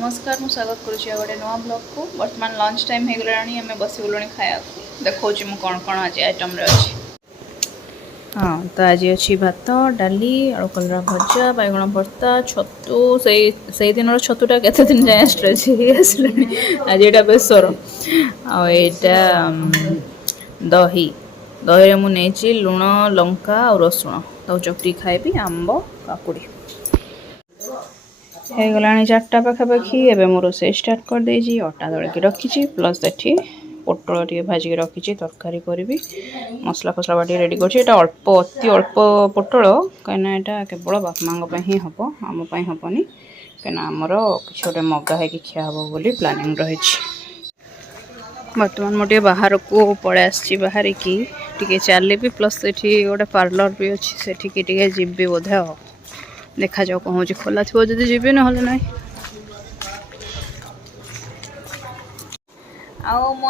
नमस्कार मु स्वागत करुँचे गोटे नुआ ब्लॉग को। बर्तमान लंच टाइम हो गला आम बस गलुँ खाया देखा मुझे कौन कौन आज आइटम अच्छी। हाँ तो आज अच्छी भात डाली आलू कलरा भजा बैगण भर्ता छतु से दिन छतुटा केते दिन जाए स्ट्रेच आज यहाँ बेसर आईटा दही दही मुझे लुण लंका और रसुण तो चकटी खाइबी आंब काकुड़ी हो गला 4टा पाखापाखि एवं मोर रोसे स्टार्ट कर देजी अटा दलिकी रखी प्लस एटी पोटल टे भाजिक रखी तरकारी करी मसला फसला बाटी रेडी कर अल्प अति अल्प पोटल कहीं यहाँ केवल बापा माँ ही हम आमपाई हेनी कहीं आमर कि गोटे मगा है खिया हम बोली प्लानिंग रही। बर्तमान मुझे बाहर को पलि आसी बाहरिकी टी चलि प्लस ये गोटे पार्लर भी अच्छी से जीवी बोधे देखा जाओ कौन हो खोला थो जब जी ना ना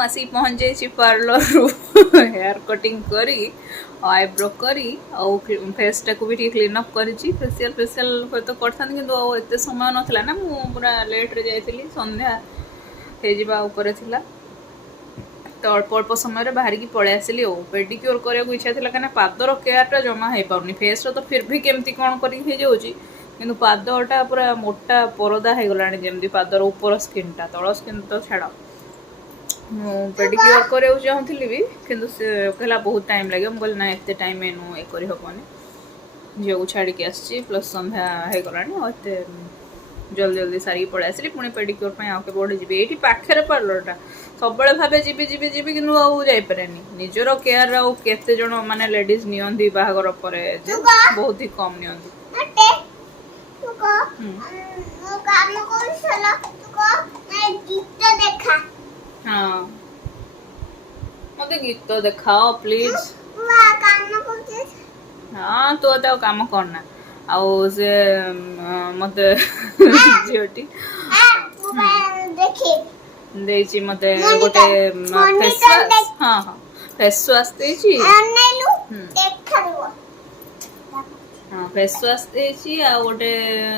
आसी पहुँच जाइए पार्लर रू हेयर कटिंग करी आईब्रो करी फेसटा को भी क्लीन अप करी फेसियल फेसियल तो करता कि समय नाला ना पूरा लेट रे जाइली संध्या हो तो अल्प अल्प समय बाहर की पलि आसली पेडिक्योर करने को इच्छा था कहीं पादर केयरटा जमा हो पारनी फेस तो फिर भी केमती कौन कर पादटा पूरा मोटा परदा हो गला जमी पादर ऊपर स्किनटा तल स्किन तो छाड़ पेडिक्योर करने चाहूली भी किंतु से कहला बहुत टाइम लगे मुझे ना एत टाइम एनु ये हेनी झील को छाड़ी आसी प्लस संध्या हो गला एत जल्दी जल्दी सारी पलि आसली पुणी पेडिक्योर आगे बढ़ी जी ये पाखे पार्लरटा सब भावे जी कि जापरे निजर केयर आते जन माने लेडीज नि बाहागर पर बहुत ही कम नि हाँ मत गीत देखाओ प्लीज हाँ तो काम करना आउ से मत झीटी देची मते गोटे फेस वाश हाँ हाँ फेस वाश देची हाँ फेस वाश देची आ गोटे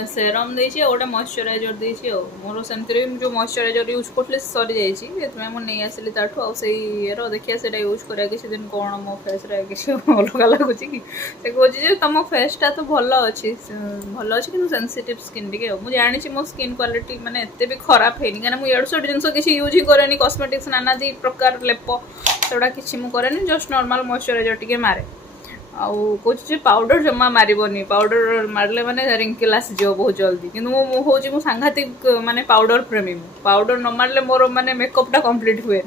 सेरम देची आ गोटे मॉइस्चराइजर देची आ मोर सेमती जो मॉइस्चराइजर यूज करथले सरी जाईची एतमे मो नै आसली ताठो आ सेई एरो देखिया सेटा यूज करिया किछि दिन कोन मो फेस रे किछि अलगा लागुची कि से कोजी जे तमो फेसटा तो भलो अछि किंतु सेंसिटिव स्किन टिके मु जानि छि मो स्किन क्वालिटी माने एते भी खराब हेनी काना मु एडसो जिंस किछि यूज ही करेनी कॉस्मेटिक्स नाना दी प्रकार लेप सेडा किछि मु करेनी जस्ट नॉर्मल मॉइस्चराइजर टिके मारे आउ कौच पाउडर जमा मारबनी पाउडर मारले माने रिंकल आसी जाओ बहुत जल्दी कि हूँ सांघातिक माने पाउडर प्रेमी पाउडर न मारले मोर माने मेकअपटा कंप्लीट हुए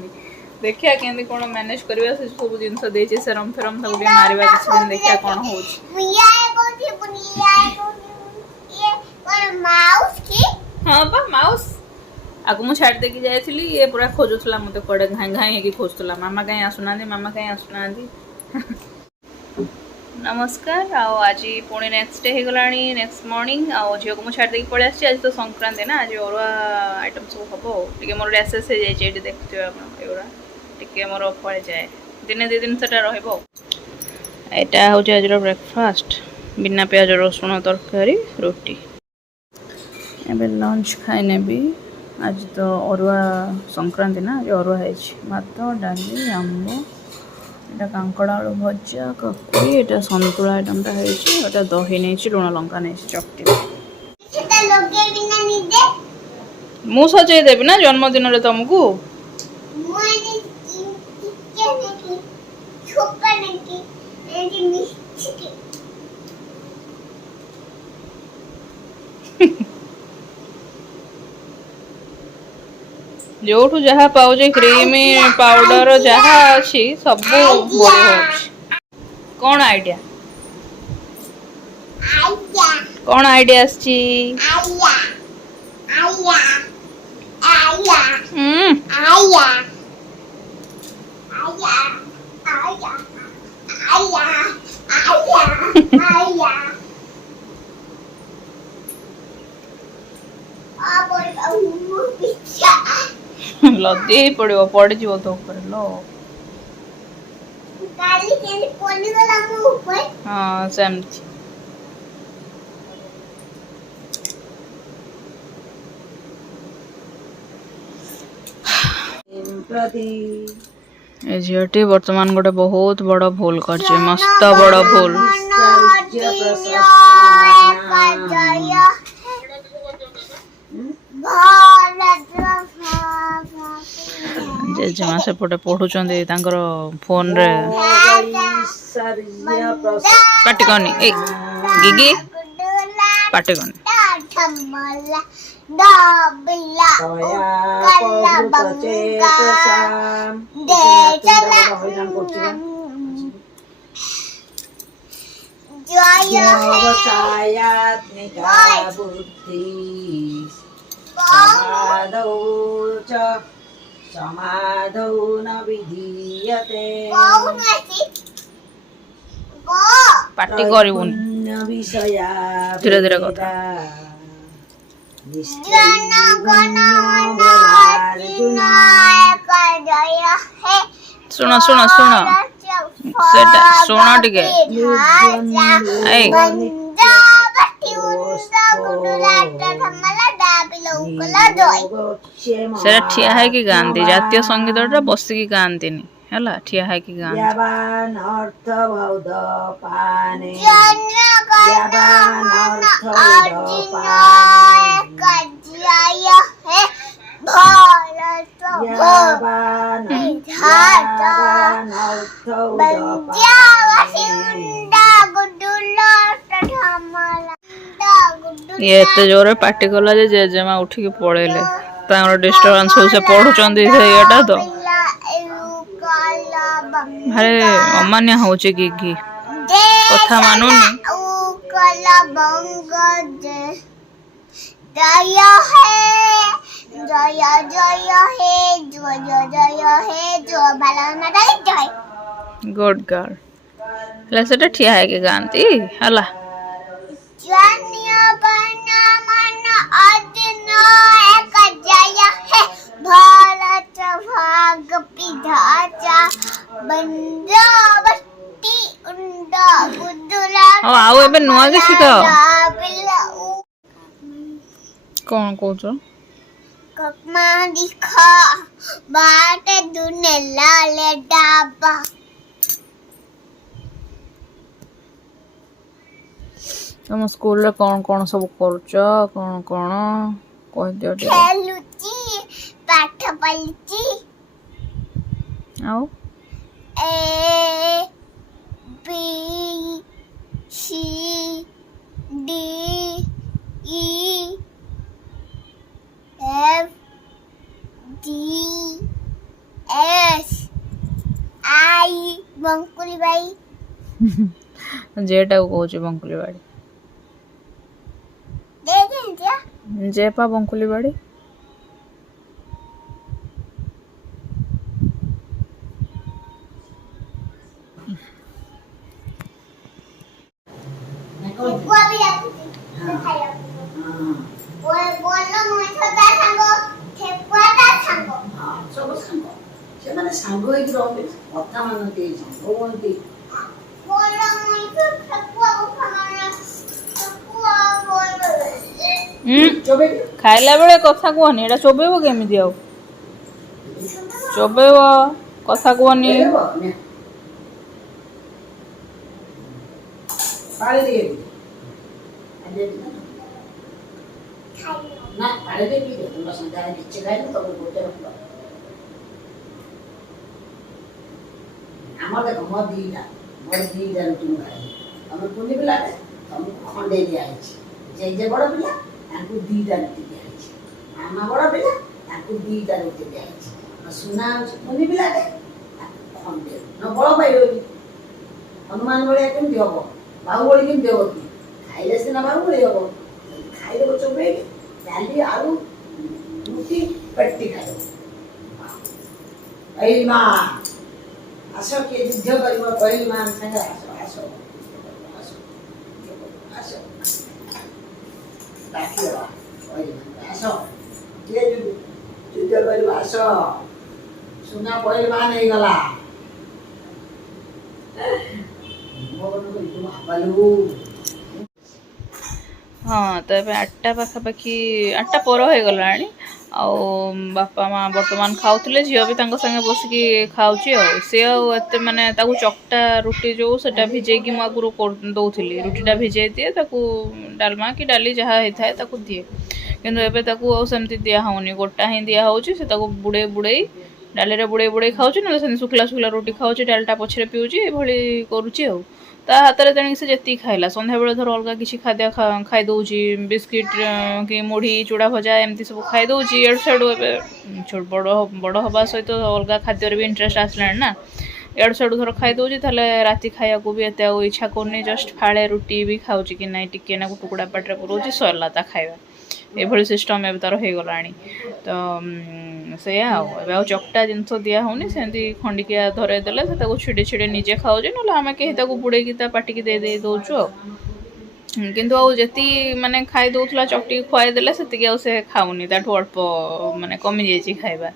देखिया केंदी कोन मैनेज करबा से सब जिंस देछि सेरम फेरम सब भी मारबा किछ दिन देखिया कोन होछ हां बा माउस आगु मु छाड़ दे कि जायथिली ये पूरा खोजुथला मते कोडे घाई घाई की खोजतला मामा कहीं आसुना नमस्कार आज पुणी नेक्स्ट डे हो गला नेक्स्ट मॉर्निंग झील को मुझे छाड़ी पलि आसी आज तो संक्रांति ना आज अरुआ आइटम सब हम टे मोर रैसेस हो जाए देखते आपड़ा टे मोर पलि जाए दिने दि दिन से यहाँ हूँ आज ब्रेकफास्ट बिना प्याज रसुण तरकारी रोटी एवं लंच खाई भी आज तो अरुआ संक्रांति ना आज अरुआ है भात डाली आंब एटा कांकड़ आलू भजा ककुड़ी एटा संतुला आइटमटा है दही नहीं लुण लंका नहीं चकटी मु सजे देवी ना जन्मदिन रे तुमको जो जहाँ पाऊे क्रीमी पाउडर जहाँ अच्छी सब बढ़िया कौन आइडिया कौन आइडिया लदी ही पड़ो पड़ जीव तो ऊपर लो हाँ सेमती ए झीटी वर्तमान गोटे बहुत बड़ भूल कर मस्त बड़ भूल जेजेमा सेपटे पढ़ुचंदी तांकर फोन रे पाटिकनी ए गिगी पाटिकनी समाधौ न विधीयते पार्टी करिवुन धीरे धीरे कथा सुनो सुनो सुनो सेटा सुनो टिके ए सेटा ठिया है कि गांधी जातीय संगीत बसिकी गांधी है ठिया है कि गांधी ये एते जोरे पार्टी कला जे जेजेमा उठिकी पळेले तांगर डिस्टर्बेंस हो से पढुचंदी से एटा तो अरे अमान्य होचे गिगी कथा मानुनी जय जय हे जो बालना जय गुड गर्ल लेसेटा ठिया है के गांती हला आओ एबे नुआ के शिख कौन कोच ककमा दिखा बाटे दुने लाले डाबा तुम स्कूल रे कौन कौन सब करछ कौन कौन कह दियो खेलुची पाठ पढ़ुची आओ A B C D E F D S I बंकुली भाई जेटा को कहूची बंकुली बाड़ी जेपा बंकुली बाड़ी खाइला बेले कथा कहनी एटा चोबेब केमिति आउ चोबेब कथा कहनी ना पाले दे भी दे तुम संध्या नीचे गए तो बोलते रहो हमर देखो मोर दीटा तुम गए हम पुनी बिला हम खंडे दिया है जे बड़ बिला ताकू दीटा रुटी दिया है मामा बड़ बिला ताकू दीटा रुटी दिया है सुना पुनी बिला दे खंडे न बड़ पाइबो हनुमान बड़े केम दियो बाहु बड़ी केम दियो खाइले से ना बाहु बड़ी हो खाइले बच्चों पे डाली आलू रोटी पट्टी खाओ पहिल मां आसो के युद्ध करिवो पहिल मां संगे आसो आसो आसो आसो बाकी पहिल आसो जे युद्ध करिवो आसो सुना पहिल मां नहीं गला मोर को तुम बालू हाँ तो ये 8टा पाखापाखि 8टा पर हो गलानी ଆଉ ବାପା ମା ବର୍ତ୍ତମାନ ଖାଉଥିଲେ, ଝିଅ ବି ତାଙ୍କ ସାଙ୍ଗେ ବସିକି ଖାଉଛି ଆଉ। ସେ ଆଉ ଏତେ ମାନେ ତାକୁ ଚକଟା ରୁଟି ଯେଉଁ ସେଟା ଭିଜେଇକି ମୁଁ ଆଗରୁ ଦେଉଥିଲି, ରୁଟିଟା ଭିଜେଇ ଦିଏ, ତାକୁ ଡାଲମା କି ଡାଲି ଯାହା ହେଇଥାଏ ତାକୁ ଦିଏ। କିନ୍ତୁ ଏବେ ତାକୁ ଆଉ ସେମିତି ଦିଆହେଉନି, ଗୋଟା ହିଁ ଦିଆହେଉଛି। ସେ ତାକୁ ବୁଡ଼େଇ ଡାଲିରେ ବୁଡ଼େଇ ଖାଉଛି, ନହେଲେ ସେମିତି ଶୁଖିଲା ରୁଟି ଖାଉଛି, ଡାଲିଟା ପଛରେ ପିଉଛି, ଏଭଳି କରୁଛି ଆଉ। ତା ହାତରେ ତେଣିକି ସେ ଯେତିକି ଖାଇଲା, ସନ୍ଧ୍ୟାବେଳେ ଧର ଅଲଗା କିଛି ଖାଦ୍ୟ ଖାଇଦେଉଛି, ବିସ୍କିଟ୍ କି ମୁଢ଼ି ଚୁଡ଼ା ଭଜା ଏମିତି ସବୁ ଖାଇଦେଉଛି। ଇଆଡ଼ୁ ସିଆଡ଼ୁ ଏବେ ବଡ଼ ହେବା ସହିତ ଅଲଗା ଖାଦ୍ୟରେ ବି ଇଣ୍ଟରେଷ୍ଟ ଆସିଲାଣି ନା। ଇଆଡ଼ୁ ସିଆଡ଼ୁ ଧର ଖାଇଦେଉଛି, ତାହେଲେ ରାତି ଖାଇବାକୁ ବି ଏତେ ଆଉ ଇଚ୍ଛା କରୁନି। ଜଷ୍ଟ ଫାଳେ ରୁଟି ବି ଖାଉଛି କି ନାଇଁ, ଟିକେ ନାକୁ ଟୁକୁଡ଼ା ପାଟିରେ ପୁରଉଛି, ସରିଲା ତା ଖାଇବା। ଏଭଳି ସିଷ୍ଟମ୍ ଏବେ ତାର ହେଇଗଲାଣି। ତ ସେଇଆ ଆଉ। ଏବେ ଆଉ ଚକଟା ଜିନିଷ ଦିଆହେଉନି, ସେମିତି ଖଣ୍ଡିକିଆ ଧରେଇ ଦେଲେ ସେ ତାକୁ ଛିଡ଼େଇ ନିଜେ ଖାଉଛି, ନହେଲେ ଆମେ କେହି ତାକୁ ବୁଡ଼େଇକି ତା ପାଟିକି ଦେଇ ଦେଉଛୁ ଆଉ। କିନ୍ତୁ ଆଉ ଯେତିକି ମାନେ ଖାଇ ଦେଉଥିଲା ଚକଟିକି ଖୁଆଇ ଦେଲେ, ସେତିକି ଆଉ ସେ ଖାଉନି। ତାଠୁ ଅଳ୍ପ ମାନେ କମିଯାଇଛି ଖାଇବା।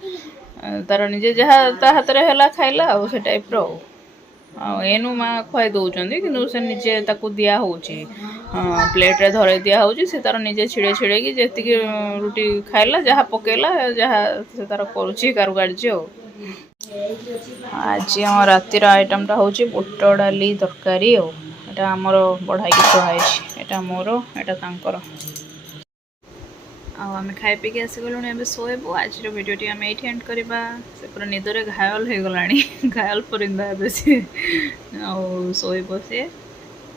ତାର ନିଜେ ଯାହା ତା ହାତରେ ହେଲା ଖାଇଲା ଆଉ, ସେ ଟାଇପ୍ର ଆଉ ଏନୁ ମା ଖୁଆଇ ଦେଉଛନ୍ତି, କିନ୍ତୁ ସେ ନିଜେ ତାକୁ ଦିଆହେଉଛି, ପ୍ଲେଟ୍ରେ ଧରେଇ ଦିଆହେଉଛି। ସେ ତାର ନିଜେ ଛିଡ଼େଇକି ଯେତିକି ରୁଟି ଖାଇଲା, ଯାହା ପକେଇଲା, ଯାହା ସେ ତାର କରୁଛି କାରୁକାର୍ଯ୍ୟ ଆଉ। ଆଜି ଆମ ରାତିର ଆଇଟମ୍ଟା ହେଉଛି ବୁଟ ଡାଲି ତରକାରୀ ଆଉ। ଏଇଟା ଆମର ବଢ଼ାଇକି ଥୁଆ ହେଇଛି, ଏଇଟା ମୋର, ଏଇଟା ତାଙ୍କର। ଆଉ ଆମେ ଖାଇ ପିଇକି ଆସିଗଲୁଣି, ଏବେ ଶୋଇବୁ। ଆଜିର ଭିଡ଼ିଓଟି ଆମେ ଏଇଠି ଏଣ୍ଡ କରିବା। ସେ ପୁରା ନିଦରେ ଘାୟଲ ହେଇଗଲାଣି, ଘାୟଲ ପରିନ୍ଦା ଏବେ ସିଏ। ଆଉ ଶୋଇବ ସିଏ,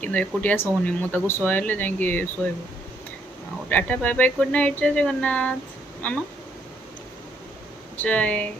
କିନ୍ତୁ ଏକୁଟିଆ ଶୋଉନି, ମୁଁ ତାକୁ ଶୁଆଇଲେ ଯାଇକି ଶୋଇବ। ଆଉ tata bye bye, good night, ଜୟ ଜଗନ୍ନାଥ। ମାମା ଜୟ।